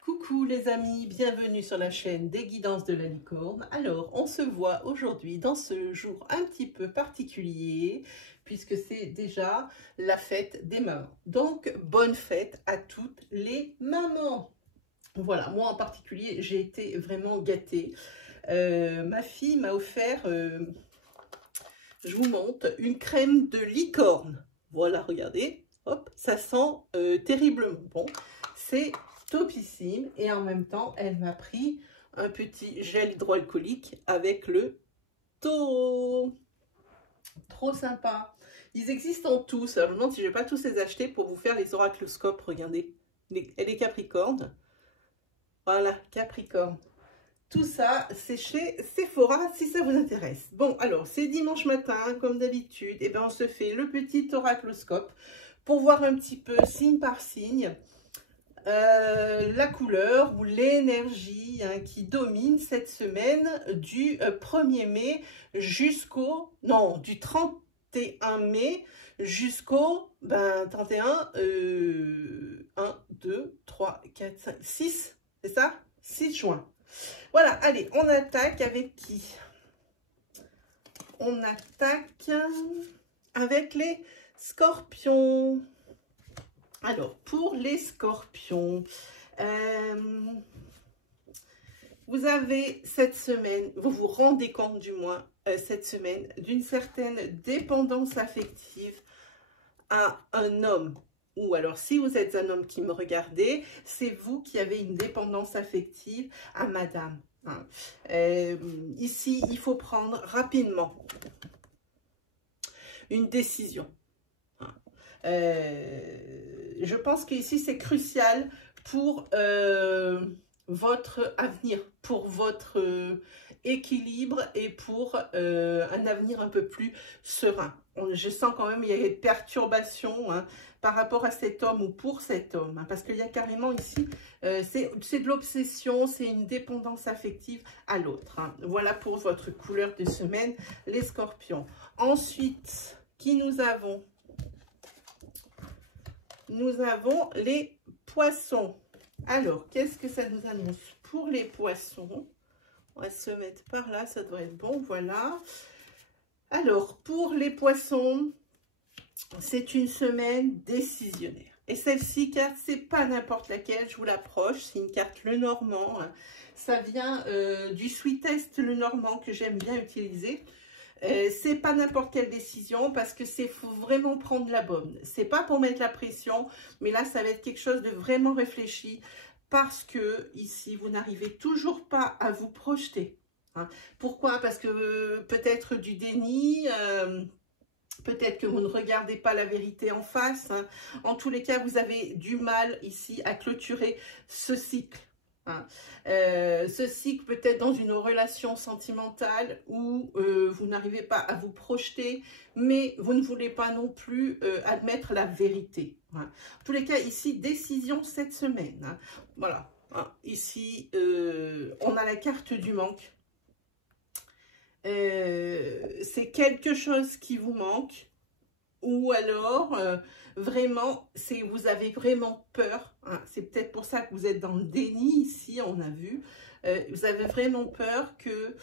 Coucou les amis, bienvenue sur la chaîne des guidances de la licorne. Alors, on se voit aujourd'hui dans ce jour un petit peu particulier, puisque c'est déjà la fête des mamans. Donc, bonne fête à toutes les mamans. Voilà, moi en particulier, j'ai été vraiment gâtée. Ma fille m'a offert, je vous montre, une crème de licorne. Voilà, regardez, hop, ça sent terriblement bon. C'est topissime et en même temps elle m'a pris un petit gel hydroalcoolique avec le taureau. Trop sympa. Ils existent en tous. Alors, je me demande si je ne vais pas tous les acheter pour vous faire les oracloscopes. Regardez, elle est Capricorne. Voilà, Capricorne. Tout ça, c'est chez Sephora si ça vous intéresse. Bon, alors, c'est dimanche matin, comme d'habitude. Et bien, on se fait le petit oracloscope pour voir un petit peu, signe par signe, la couleur ou l'énergie qui domine cette semaine du 1er mai jusqu'au... Non, du 31 mai jusqu'au 31... 1, 2, 3, 4, 5, 6, c'est ça? 6 juin. Voilà, allez, on attaque avec qui? On attaque avec les scorpions. Alors, pour les scorpions, vous avez cette semaine, vous vous rendez compte du moins cette semaine, d'une certaine dépendance affective à un homme. Ou alors, si vous êtes un homme qui me regardez, c'est vous qui avez une dépendance affective à madame. Hein. Ici, il faut prendre rapidement une décision. Hein. Je pense qu'ici, c'est crucial pour votre avenir, pour votre équilibre et pour un avenir un peu plus serein. Je sens quand même qu'il y a des perturbations par rapport à cet homme ou pour cet homme, hein, parce qu'il y a carrément ici, c'est de l'obsession, c'est une dépendance affective à l'autre. Hein. Voilà pour votre couleur de semaine, les scorpions. Ensuite, qui nous avons? Nous avons les poissons. Alors, qu'est-ce que ça nous annonce pour les poissons? On va se mettre par là, ça doit être bon, voilà. Alors, pour les poissons, c'est une semaine décisionnaire. Et celle-ci, carte, c'est pas n'importe laquelle, je vous l'approche, c'est une carte Lenormand. Ça vient du Sweetest Lenormand que j'aime bien utiliser. C'est pas n'importe quelle décision parce que c'est faut vraiment prendre la bonne. C'est pas pour mettre la pression, mais là, ça va être quelque chose de vraiment réfléchi parce que ici, vous n'arrivez toujours pas à vous projeter. Hein. Pourquoi? Parce que peut-être du déni, peut-être que vous ne regardez pas la vérité en face. Hein. En tous les cas, vous avez du mal ici à clôturer ce cycle. Hein. Ce cycle peut-être dans une relation sentimentale où vous n'arrivez pas à vous projeter, mais vous ne voulez pas non plus admettre la vérité. Hein. En tous les cas, ici, décision cette semaine. Hein. Voilà. Hein. Ici, on a la carte du manque. C'est quelque chose qui vous manque ou alors vraiment vous avez vraiment peur, hein. C'est peut-être pour ça que vous êtes dans le déni ici, on a vu, vous avez vraiment peur que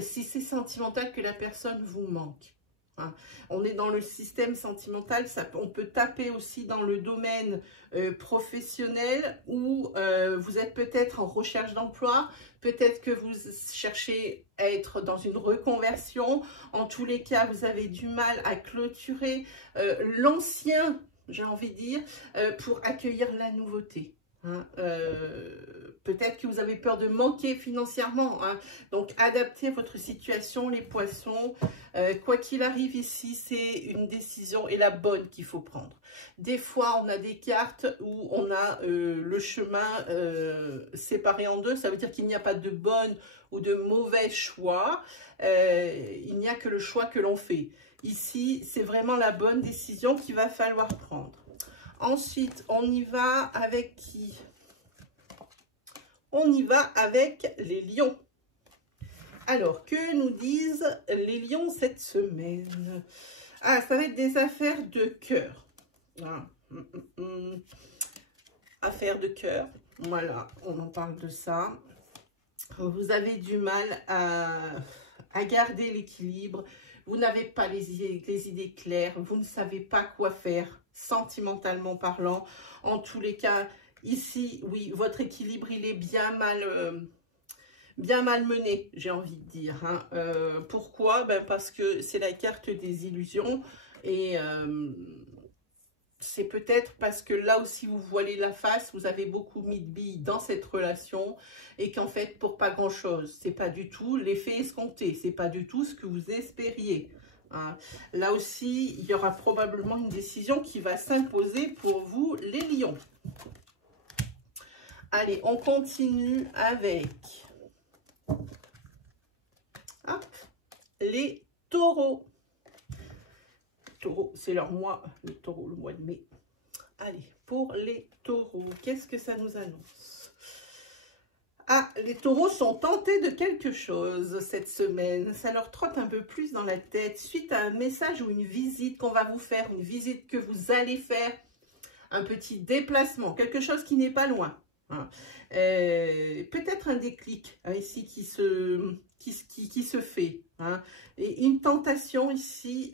si c'est sentimental, que la personne vous manque. Hein. On est dans le système sentimental, on peut taper aussi dans le domaine professionnel où vous êtes peut-être en recherche d'emploi, peut-être que vous cherchez à être dans une reconversion. En tous les cas, vous avez du mal à clôturer l'ancien, j'ai envie de dire, pour accueillir la nouveauté. Hein, peut-être que vous avez peur de manquer financièrement, hein. Donc adaptez votre situation les poissons, quoi qu'il arrive ici, c'est une décision et la bonne qu'il faut prendre. Des fois on a des cartes où on a le chemin séparé en deux, ça veut dire qu'il n'y a pas de bon ou de mauvais choix, il n'y a que le choix que l'on fait. Ici c'est vraiment la bonne décision qu'il va falloir prendre. Ensuite, on y va avec qui? On y va avec les lions. Alors, que nous disent les lions cette semaine? Ah, ça va être des affaires de cœur. Ah. affaire de cœur. Voilà, on en parle de ça. Vous avez du mal à garder l'équilibre. Vous n'avez pas les idées claires. Vous ne savez pas quoi faire, sentimentalement parlant. En tous les cas, ici, oui, votre équilibre, il est bien malmené, j'ai envie de dire. Hein. Pourquoi? Ben parce que c'est la carte des illusions. Et c'est peut-être parce que là aussi vous voilez la face, vous avez beaucoup mis de billes dans cette relation et qu'en fait pour pas grand chose, c'est pas du tout l'effet escompté, c'est pas du tout ce que vous espériez. Hein. Là aussi il y aura probablement une décision qui va s'imposer pour vous les lions. Allez, on continue avec les taureaux. Taureau, c'est leur mois, le taureau, le mois de mai. Allez, pour les taureaux, qu'est-ce que ça nous annonce? Ah, les taureaux sont tentés de quelque chose cette semaine. Ça leur trotte un peu plus dans la tête suite à un message ou une visite qu'on va vous faire, une visite que vous allez faire, un petit déplacement, quelque chose qui n'est pas loin. Hein. Peut-être un déclic hein, ici qui se fait. Hein. Et une tentation ici...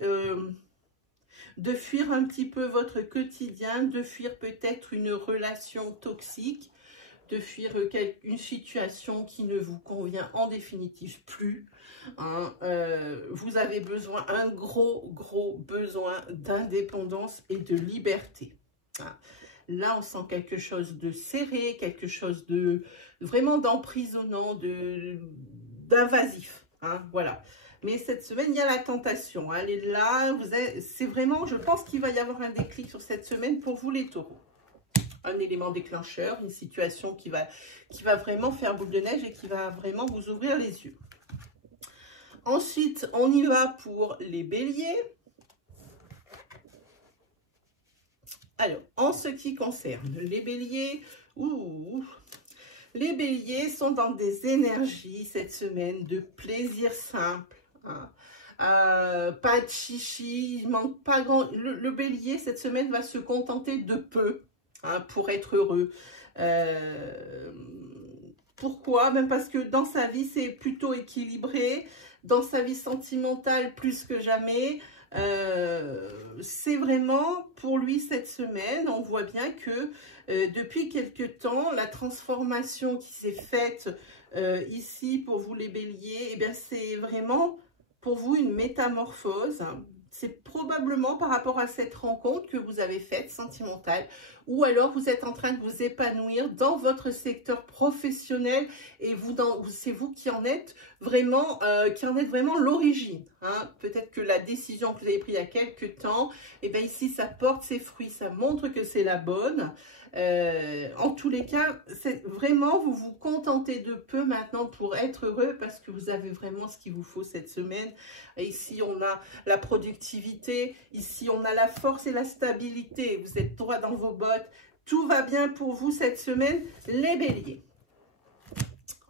de fuir un petit peu votre quotidien, de fuir peut-être une relation toxique, de fuir une situation qui ne vous convient en définitive plus. Hein. Vous avez besoin, un gros besoin d'indépendance et de liberté. Hein. Là, on sent quelque chose de serré, quelque chose de vraiment d'emprisonnant, d'invasif. Hein. Voilà. Mais cette semaine, il y a la tentation. Elle est là. C'est vraiment, je pense qu'il va y avoir un déclic sur cette semaine pour vous les taureaux. Un élément déclencheur, une situation qui va vraiment faire boule de neige et qui va vraiment vous ouvrir les yeux. Ensuite, on y va pour les béliers. Alors, en ce qui concerne les béliers, les béliers sont dans des énergies cette semaine de plaisir simple. Hein. Pas de chichi, il manque pas grand. Le bélier cette semaine va se contenter de peu hein, pour être heureux. Pourquoi? Ben parce que dans sa vie c'est plutôt équilibré, dans sa vie sentimentale plus que jamais. C'est vraiment pour lui cette semaine, on voit bien que depuis quelque temps, la transformation qui s'est faite ici pour vous les béliers, eh bien c'est vraiment pour vous une métamorphose. C'est probablement par rapport à cette rencontre que vous avez faite sentimentale ou alors vous êtes en train de vous épanouir dans votre secteur professionnel et c'est vous qui en êtes vraiment, l'origine. Hein. Peut-être que la décision que vous avez prise il y a quelques temps, et bien ici ça porte ses fruits, ça montre que c'est la bonne. En tous les cas, c'est vraiment, vous vous contentez de peu maintenant pour être heureux parce que vous avez vraiment ce qu'il vous faut cette semaine. Et ici, on a la productivité, ici, on a la force et la stabilité. Vous êtes droit dans vos bottes. Tout va bien pour vous cette semaine, les béliers.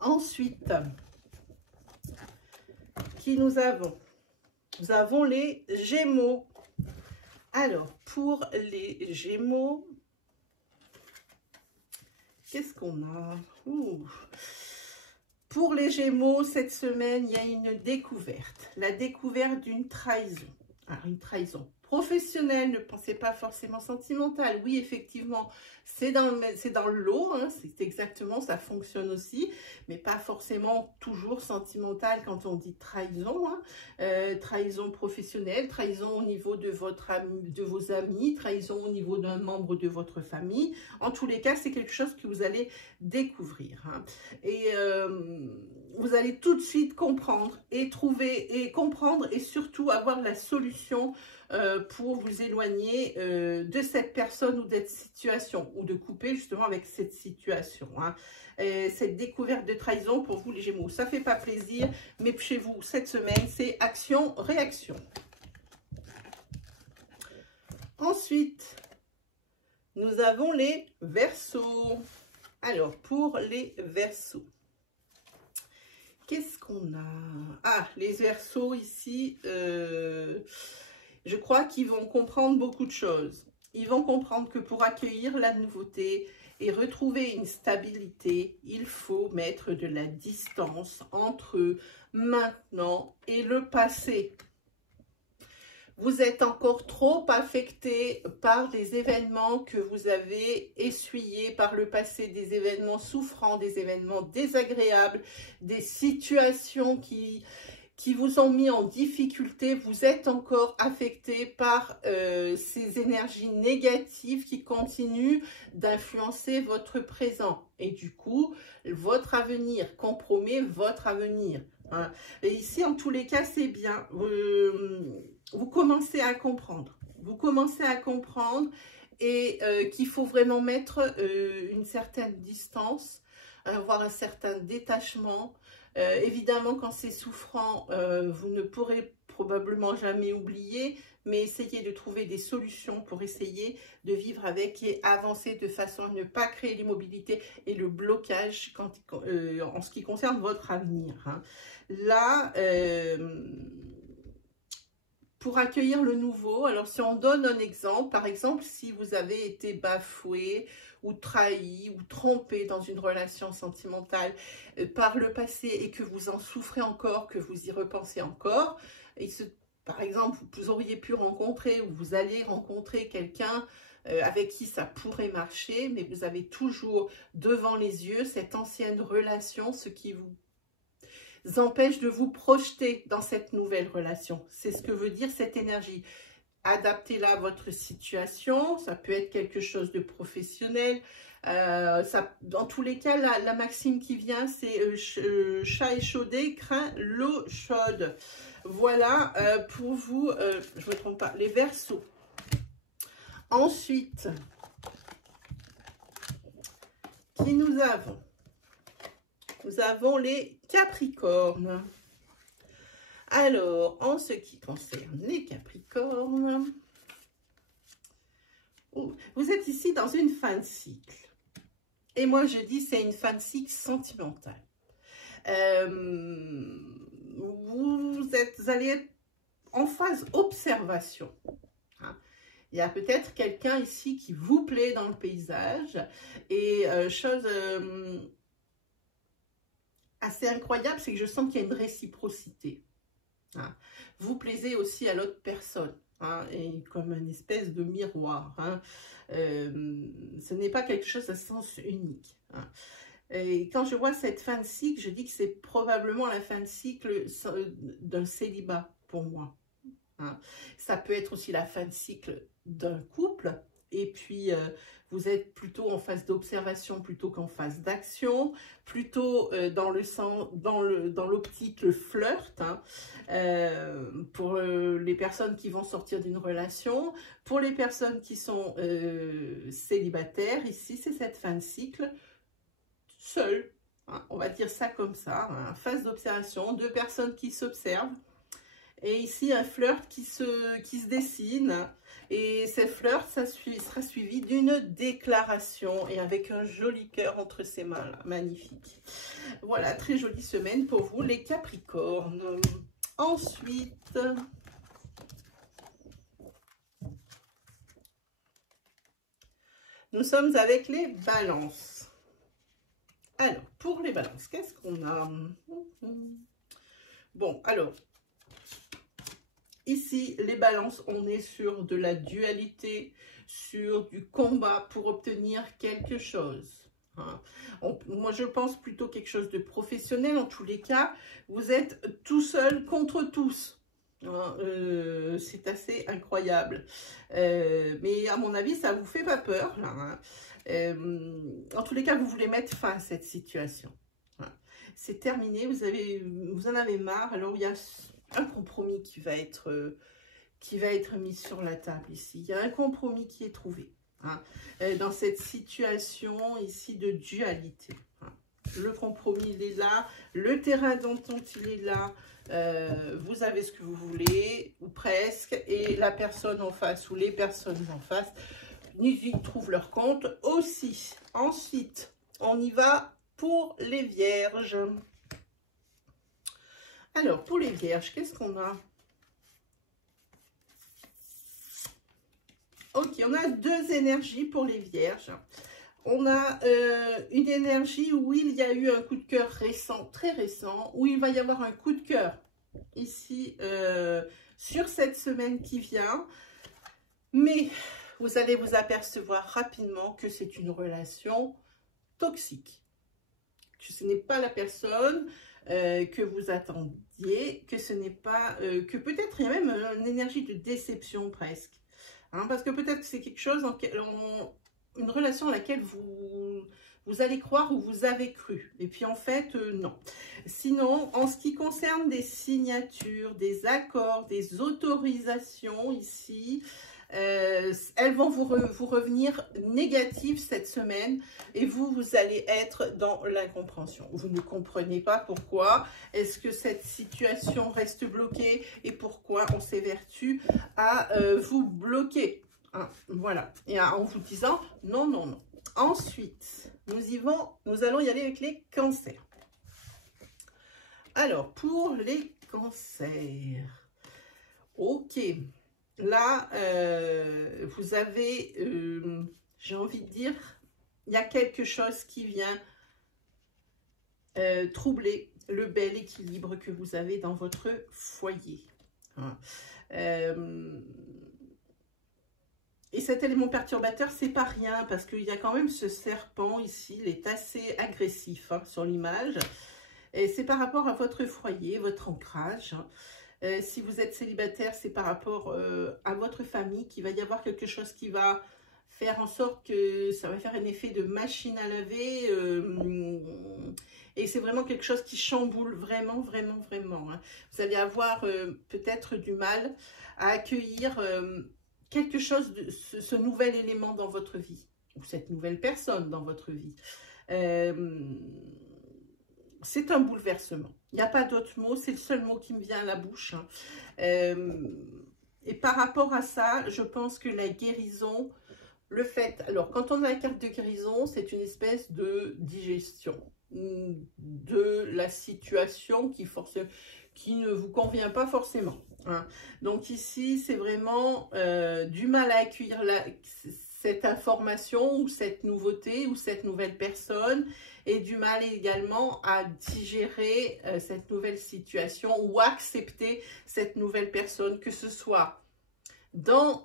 Ensuite, qui nous avons? Nous avons les gémeaux. Alors, pour les gémeaux... Qu'est-ce qu'on a? Pour les Gémeaux, cette semaine, il y a une découverte. La découverte d'une trahison. Alors, une trahison professionnelle, ne pensez pas forcément sentimentale. Oui, effectivement, c'est dans le lot, hein, c'est exactement, ça fonctionne aussi, mais pas forcément toujours sentimentale quand on dit trahison. Hein. Trahison professionnelle, trahison au niveau de vos amis, trahison au niveau d'un membre de votre famille. En tous les cas, c'est quelque chose que vous allez découvrir. Hein. Et vous allez tout de suite comprendre et comprendre et surtout avoir la solution pour vous éloigner de cette personne ou de cette situation ou de couper justement avec cette situation. Hein. Cette découverte de trahison pour vous les Gémeaux, ça fait pas plaisir, mais chez vous cette semaine c'est action-réaction. Ensuite, nous avons les Verseaux. Alors, pour les Verseaux, qu'est-ce qu'on a? Ah, les Verseaux ici, je crois qu'ils vont comprendre beaucoup de choses. Ils vont comprendre que pour accueillir la nouveauté et retrouver une stabilité, il faut mettre de la distance entre eux maintenant et le passé. Vous êtes encore trop affecté par des événements que vous avez essuyés par le passé, des événements souffrants, des événements désagréables, des situations qui vous ont mis en difficulté. Vous êtes encore affecté par ces énergies négatives qui continuent d'influencer votre présent. Et du coup, votre avenir compromet votre avenir. Hein. Et ici, en tous les cas, c'est bien. Vous commencez à comprendre. Vous commencez à comprendre et qu'il faut vraiment mettre une certaine distance, avoir un certain détachement. Évidemment, quand c'est souffrant, vous ne pourrez probablement jamais oublier, mais essayez de trouver des solutions pour essayer de vivre avec et avancer de façon à ne pas créer l'immobilité et le blocage en ce qui concerne votre avenir. Hein. Là, pour accueillir le nouveau, alors si on donne un exemple, par exemple, si vous avez été bafoué ou trahi ou trompé dans une relation sentimentale par le passé et que vous en souffrez encore, que vous y repensez encore, et par exemple, vous auriez pu rencontrer ou vous allez rencontrer quelqu'un avec qui ça pourrait marcher, mais vous avez toujours devant les yeux cette ancienne relation, ce qui vous empêche de vous projeter dans cette nouvelle relation. C'est ce que veut dire cette énergie. Adaptez-la à votre situation, ça peut être quelque chose de professionnel. Dans tous les cas, la maxime qui vient, c'est chat échaudé craint l'eau chaude. Voilà pour vous, je ne me trompe pas, les Verseaux. Ensuite, qui nous avons? Nous avons les Capricornes. Alors, en ce qui concerne les Capricornes, vous êtes ici dans une fin de cycle. Et moi, je dis c'est une fin de cycle sentimentale. Vous allez être en phase observation. Hein. Il y a peut-être quelqu'un ici qui vous plaît dans le paysage. Et chose assez incroyable, c'est que je sens qu'il y a une réciprocité. Hein. Vous plaisez aussi à l'autre personne, hein, et comme une espèce de miroir. Hein. Ce n'est pas quelque chose à sens unique. Hein. Et quand je vois cette fin de cycle, je dis que c'est probablement la fin de cycle d'un célibat pour moi. Hein. Ça peut être aussi la fin de cycle d'un couple. Et puis, vous êtes plutôt en phase d'observation plutôt qu'en phase d'action, plutôt dans l'optique le flirt, hein, pour les personnes qui vont sortir d'une relation. Pour les personnes qui sont célibataires, ici, c'est cette fin de cycle seule, hein, on va dire ça comme ça, hein, phase d'observation, deux personnes qui s'observent. Et ici, un flirt qui se dessine. Et ces flirts, ça sera suivi d'une déclaration et avec un joli cœur entre ses mains. Là. Magnifique. Voilà, très jolie semaine pour vous, les Capricornes. Ensuite, nous sommes avec les Balances. Alors, pour les Balances, qu'est-ce qu'on a? Bon, alors... Ici, les Balances, on est sur de la dualité, sur du combat pour obtenir quelque chose. Hein. Moi, je pense plutôt quelque chose de professionnel. En tous les cas, vous êtes tout seul contre tous. Hein. C'est assez incroyable. Mais à mon avis, ça ne vous fait pas peur. Là, hein. En tous les cas, vous voulez mettre fin à cette situation. Hein. C'est terminé, vous en avez marre. Alors, il y a... un compromis qui va être mis sur la table ici. Il y a un compromis qui est trouvé hein, dans cette situation ici de dualité. Hein. Le compromis, il est là. Le terrain d'entente, il est là. Vous avez ce que vous voulez, ou presque. Et la personne en face ou les personnes en face, ils y trouvent leur compte aussi. Ensuite, on y va pour les Vierges. Alors, pour les Vierges, qu'est-ce qu'on a? Ok, on a deux énergies pour les vierges. On a une énergie où il y a eu un coup de cœur récent, très récent, où il va y avoir un coup de cœur ici sur cette semaine qui vient. Mais vous allez vous apercevoir rapidement que c'est une relation toxique. Que ce n'est pas la personne que vous attendiez, que ce n'est pas, que peut-être il y a même une énergie de déception presque. Hein, parce que peut-être que c'est quelque chose, une relation à laquelle vous allez croire ou vous avez cru. Et puis en fait, non. Sinon, en ce qui concerne des signatures, des accords, des autorisations ici, elles vont vous revenir négatives cette semaine et vous allez être dans l'incompréhension. Vous ne comprenez pas pourquoi est-ce que cette situation reste bloquée et pourquoi on s'évertue à vous bloquer. Hein, voilà, et en vous disant non, non, non. Ensuite, nous allons y aller avec les cancers. Alors, pour les cancers, ok. Là, vous avez, j'ai envie de dire, il y a quelque chose qui vient troubler le bel équilibre que vous avez dans votre foyer. Hein. Et cet élément perturbateur, c'est pas rien, parce qu'il y a quand même ce serpent ici, il est assez agressif hein, sur l'image. Et c'est par rapport à votre foyer, votre ancrage. Si vous êtes célibataire, c'est par rapport à votre famille qu'il va y avoir quelque chose qui va faire en sorte que ça va faire un effet de machine à laver. Et c'est vraiment quelque chose qui chamboule vraiment, vraiment, vraiment. Hein. Vous allez avoir peut-être du mal à accueillir quelque chose de ce nouvel élément dans votre vie. Ou cette nouvelle personne dans votre vie. C'est un bouleversement. Il n'y a pas d'autre mot, c'est le seul mot qui me vient à la bouche. Hein. Et par rapport à ça, je pense que la guérison, le fait... Alors, quand on a la carte de guérison, c'est une espèce de digestion de la situation qui ne vous convient pas forcément. Hein. Donc ici, c'est vraiment du mal à accueillir cette information ou cette nouveauté ou cette nouvelle personne et du mal également à digérer cette nouvelle situation ou accepter cette nouvelle personne, que ce soit dans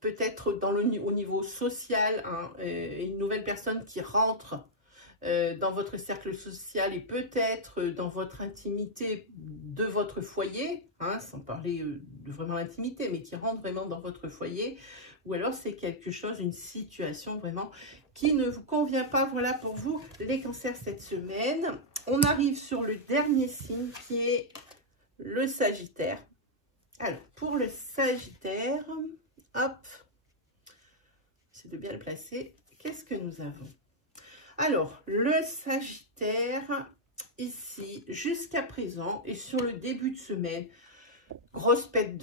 peut-être au niveau social, hein, une nouvelle personne qui rentre dans votre cercle social et peut-être dans votre intimité de votre foyer, hein, sans parler de vraiment l'intimité, mais qui rentre vraiment dans votre foyer, ou alors c'est quelque chose, une situation vraiment qui ne vous convient pas. Voilà pour vous les cancers cette semaine. On arrive sur le dernier signe qui est le Sagittaire. Alors, pour le Sagittaire, hop, c'est de bien le placer. Qu'est-ce que nous avons? Alors, le Sagittaire, ici, jusqu'à présent, et sur le début de semaine, grosse perte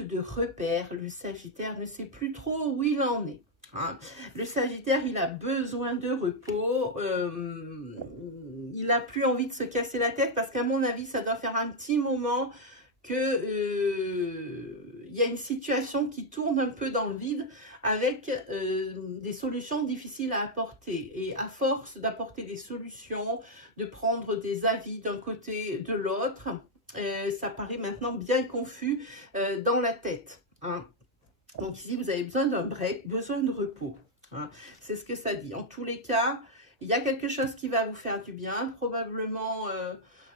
de repères. Le Sagittaire ne sait plus trop où il en est. Hein. Le Sagittaire, il a besoin de repos. Il n'a plus envie de se casser la tête parce qu'à mon avis, ça doit faire un petit moment que y a une situation qui tourne un peu dans le vide avec des solutions difficiles à apporter. Et à force d'apporter des solutions, de prendre des avis d'un côté de l'autre, ça paraît maintenant bien confus dans la tête. Hein. Donc ici, vous avez besoin d'un break, besoin de repos. Hein. C'est ce que ça dit. En tous les cas, il y a quelque chose qui va vous faire du bien. Probablement,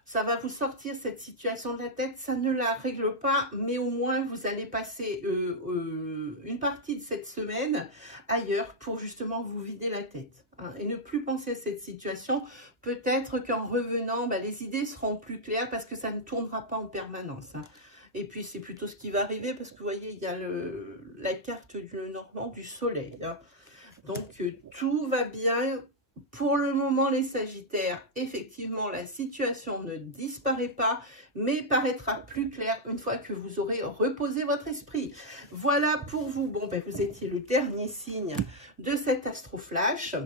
ça va vous sortir cette situation de la tête. Ça ne la règle pas, mais au moins, vous allez passer une partie de cette semaine ailleurs pour justement vous vider la tête. Hein, et ne plus penser à cette situation. Peut-être qu'en revenant, les idées seront plus claires parce que ça ne tournera pas en permanence. Hein. Et puis, c'est plutôt ce qui va arriver parce que vous voyez, il y a la carte du Normand du soleil. Hein. Donc, tout va bien. Pour le moment, les Sagittaires, effectivement, la situation ne disparaît pas, mais paraîtra plus claire une fois que vous aurez reposé votre esprit. Voilà pour vous. Bon, vous étiez le dernier signe de cet Astro Flash.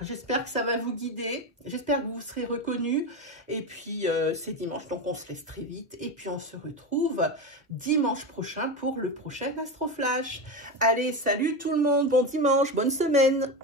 J'espère que ça va vous guider, j'espère que vous serez reconnus. Et puis, c'est dimanche, donc on se laisse très vite. Et puis, on se retrouve dimanche prochain pour le prochain Astroflash. Allez, salut tout le monde, bon dimanche, bonne semaine!